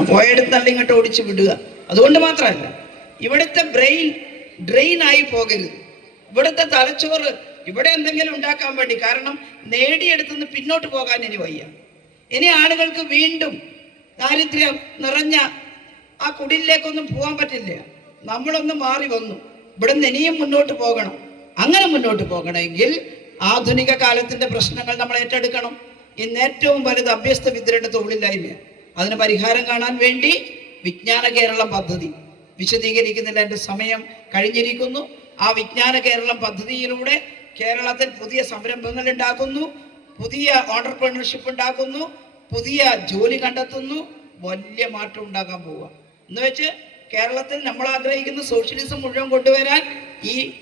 പോയെടുത്തല്ല ഇങ്ങോട്ട് ഓടിച്ചു വിടുക. അതുകൊണ്ട് മാത്രമല്ല ഇവിടുത്തെ ബ്രെയിൻ ഡ്രെയിൻ ആയി പോകരുത്. ഇവിടുത്തെ തലച്ചോറ് ഇവിടെ എന്തെങ്കിലും ഉണ്ടാക്കാൻ വേണ്ടി കാരണം നേടിയെടുത്തുനിന്ന് പിന്നോട്ട് പോകാൻ ഇനി വയ്യ. ഇനി ആളുകൾക്ക് വീണ്ടും ദാരിദ്ര്യം നിറഞ്ഞ ആ കുടിലേക്കൊന്നും പോകാൻ പറ്റില്ല. നമ്മളൊന്ന് മാറി വന്നു. ഇവിടുന്ന് ഇനിയും മുന്നോട്ട് പോകണം. അങ്ങനെ മുന്നോട്ട് പോകണമെങ്കിൽ ആധുനിക കാലത്തിന്റെ പ്രശ്നങ്ങൾ നമ്മൾ ഏറ്റെടുക്കണം. ഇന്ന് ഏറ്റവും വലുത് അഭ്യസ്ത വിദ്യരുടെ തൊഴിലില്ലായ്മ അതിന് പരിഹാരം കാണാൻ വേണ്ടി വിജ്ഞാന കേരളം പദ്ധതി. വിശദീകരിക്കുന്നില്ല എന്റെ സമയം കഴിഞ്ഞിരിക്കുന്നു. ആ വിജ്ഞാന കേരളം പദ്ധതിയിലൂടെ കേരളത്തിൽ പുതിയ സംരംഭങ്ങൾ ഉണ്ടാക്കുന്നു പുതിയ ഓണ്ടർപ്രണർഷിപ്പ് ഉണ്ടാക്കുന്നു പുതിയ ജോലി കണ്ടെത്തുന്നു വലിയ മാറ്റം ഉണ്ടാക്കാൻ പോവുക. എന്ന് വെച്ച് കേരളത്തിൽ നമ്മൾ ആഗ്രഹിക്കുന്ന സോഷ്യലിസം മുഴുവൻ കൊണ്ടുവരാൻ ഈ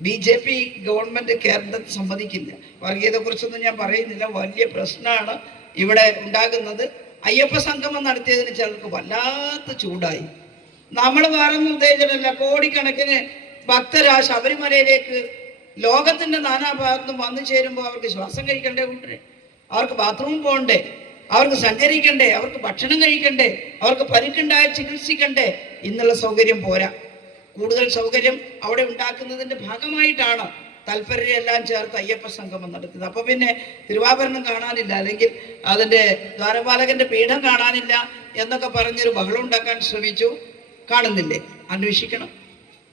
ബി ജെ പി ഗവൺമെന്റ് കേരളത്തിൽ സമ്മതിക്കില്ല. വർഗീയതയെക്കുറിച്ചൊന്നും ഞാൻ പറയുന്നില്ല. വലിയ പ്രശ്നമാണ് ഇവിടെ ഉണ്ടാകുന്നത്. അയ്യപ്പ സംഗമം നടത്തിയതിന് ചിലർക്ക് വല്ലാത്ത ചൂടായി. നമ്മൾ വേറൊന്നും ഉദ്ദേശിച്ചിട്ടില്ല. കോടിക്കണക്കിന് ഭക്തരാ ശബരിമലയിലേക്ക് ലോകത്തിന്റെ നാനാഭാഗത്തും വന്നു ചേരുമ്പോൾ അവർക്ക് ശ്വാസം കഴിക്കണ്ടേ ഉണ്ട് അവർക്ക് ബാത്റൂം പോകണ്ടേ അവർക്ക് സഞ്ചരിക്കണ്ടേ? അവർക്ക് ഭക്ഷണം കഴിക്കണ്ടേ? അവർക്ക് പരിക്കുണ്ടായ ചികിത്സിക്കണ്ടേ? ഇന്നുള്ള സൗകര്യം പോരാ. കൂടുതൽ സൗകര്യം അവിടെ ഉണ്ടാക്കുന്നതിന്റെ ഭാഗമായിട്ടാണ് തൽപരരെല്ലാം ചേർത്ത് അയ്യപ്പ സംഗമം നടത്തിയത്. അപ്പൊ പിന്നെ തിരുവാഭരണം കാണാനില്ല അല്ലെങ്കിൽ അതിന്റെ ദ്വാരപാലകന്റെ പീഠം കാണാനില്ല എന്നൊക്കെ പറഞ്ഞൊരു ബഹളം ഉണ്ടാക്കാൻ ശ്രമിച്ചു. കാണുന്നില്ലേ? അന്വേഷിക്കണം.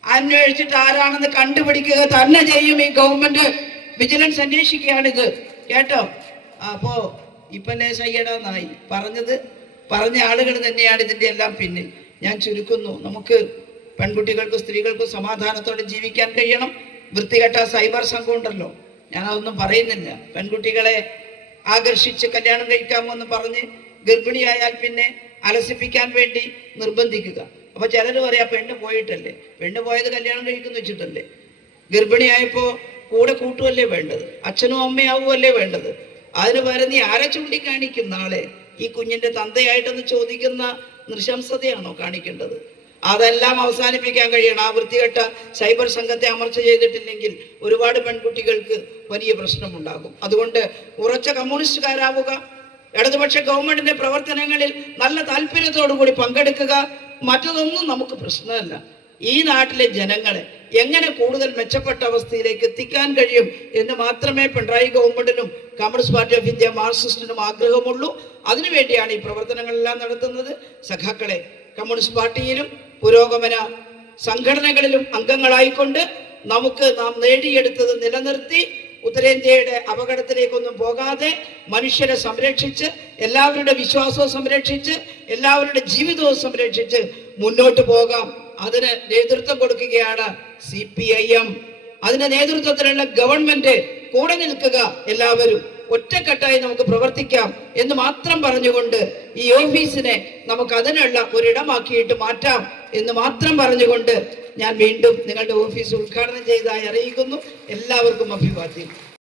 അന്വേഷിച്ചിട്ട് ആരാണെന്ന് കണ്ടുപിടിക്കുക തന്നെ ചെയ്യും ഈ ഗവൺമെന്റ് വിജിലൻസ് അന്വേഷിക്കുകയാണിത്. കേട്ടോ? അപ്പോ ഇപ്പല്ലേ സയ്യടാന്നായി പറഞ്ഞത് പറഞ്ഞ ആളുകൾ തന്നെയാണ് ഇതിന്റെ എല്ലാം പിന്നിൽ. ഞാൻ ചുരുക്കുന്നു. നമുക്ക് പെൺകുട്ടികൾക്കും സ്ത്രീകൾക്കും സമാധാനത്തോടെ ജീവിക്കാൻ കഴിയണം. വൃത്തികെട്ട സൈബർ സംഘം ഉണ്ടല്ലോ. ഞാൻ അതൊന്നും പറയുന്നില്ല. പെൺകുട്ടികളെ ആകർഷിച്ച് കല്യാണം കഴിക്കാമോ എന്ന് പറഞ്ഞ് ഗർഭിണിയായാൽ പിന്നെ അലസിപ്പിക്കാൻ വേണ്ടി നിർബന്ധിക്കുക. അപ്പൊ ചിലർ പറയാ പെണ്ണ് പോയിട്ടല്ലേ? പെണ്ണ് പോയത് കല്യാണം കഴിക്കുന്നു വെച്ചിട്ടല്ലേ? ഗർഭിണിയായപ്പോ കൂടെ കൂട്ടുമല്ലേ വേണ്ടത്? അച്ഛനും അമ്മയാവുമല്ലേ വേണ്ടത്? അതിന് പകരം നീ ആരെ ചൂണ്ടിക്കാണിക്കും നാളെ? ഈ കുഞ്ഞിന്റെ തന്തയായിട്ടെന്ന് ചോദിക്കുന്ന നൃശംസതയാണോ കാണിക്കേണ്ടത്? അതെല്ലാം അവസാനിപ്പിക്കാൻ കഴിയണം. ആ വൃത്തികെട്ട സൈബർ സംഘത്തെ അമർച്ച ചെയ്തിട്ടില്ലെങ്കിൽ ഒരുപാട് പെൺകുട്ടികൾക്ക് വലിയ പ്രശ്നമുണ്ടാകും. അതുകൊണ്ട് ഉറച്ച കമ്മ്യൂണിസ്റ്റുകാരാവുക ഇടതുപക്ഷ ഗവൺമെന്റിന്റെ പ്രവർത്തനങ്ങളിൽ നല്ല താല്പര്യത്തോടു കൂടി പങ്കെടുക്കുക മറ്റതൊന്നും നമുക്ക് പ്രശ്നമല്ല. ഈ നാട്ടിലെ ജനങ്ങളെ എങ്ങനെ കൂടുതൽ മെച്ചപ്പെട്ട അവസ്ഥയിലേക്ക് എത്തിക്കാൻ കഴിയും എന്ന് മാത്രമേ പിണറായി ഗവൺമെന്റിനും കമ്മ്യൂണിസ്റ്റ് പാർട്ടി ഓഫ് ഇന്ത്യ മാർക്സിസ്റ്റിനും ആഗ്രഹമുള്ളൂ. അതിനുവേണ്ടിയാണ് ഈ പ്രവർത്തനങ്ങളെല്ലാം നടത്തുന്നത്. സഖാക്കളെ കമ്മ്യൂണിസ്റ്റ് പാർട്ടിയിലും പുരോഗമന സംഘടനകളിലും അംഗങ്ങളായിക്കൊണ്ട് നമുക്ക് നാം നേടിയെടുത്തത് നിലനിർത്തി ഉത്തരേന്ത്യയുടെ അപകടത്തിലേക്കൊന്നും പോകാതെ മനുഷ്യരെ സംരക്ഷിച്ച് എല്ലാവരുടെ വിശ്വാസവും സംരക്ഷിച്ച് എല്ലാവരുടെ ജീവിതവും സംരക്ഷിച്ച് മുന്നോട്ട് പോകാം. അതിന് നേതൃത്വം കൊടുക്കുകയാണ് സി പി ഐ എം. അതിന്റെ നേതൃത്വത്തിലുള്ള ഗവൺമെന്റ് കൂടെ നിൽക്കുക എല്ലാവരും. ഒറ്റക്കെട്ടായി നമുക്ക് പ്രവർത്തിക്കാം എന്ന് മാത്രം പറഞ്ഞുകൊണ്ട് ഈ ഓഫീസിനെ നമുക്ക് അതിനുള്ള ഒരിടമാക്കിയിട്ട് മാറ്റാം. എന്ന് മാത്രം പറഞ്ഞുകൊണ്ട് ഞാൻ വീണ്ടും നിങ്ങളുടെ ഓഫീസ് ഉദ്ഘാടനം ചെയ്തതായി അറിയിക്കുന്നു. എല്ലാവർക്കും അഭിവാദ്യം.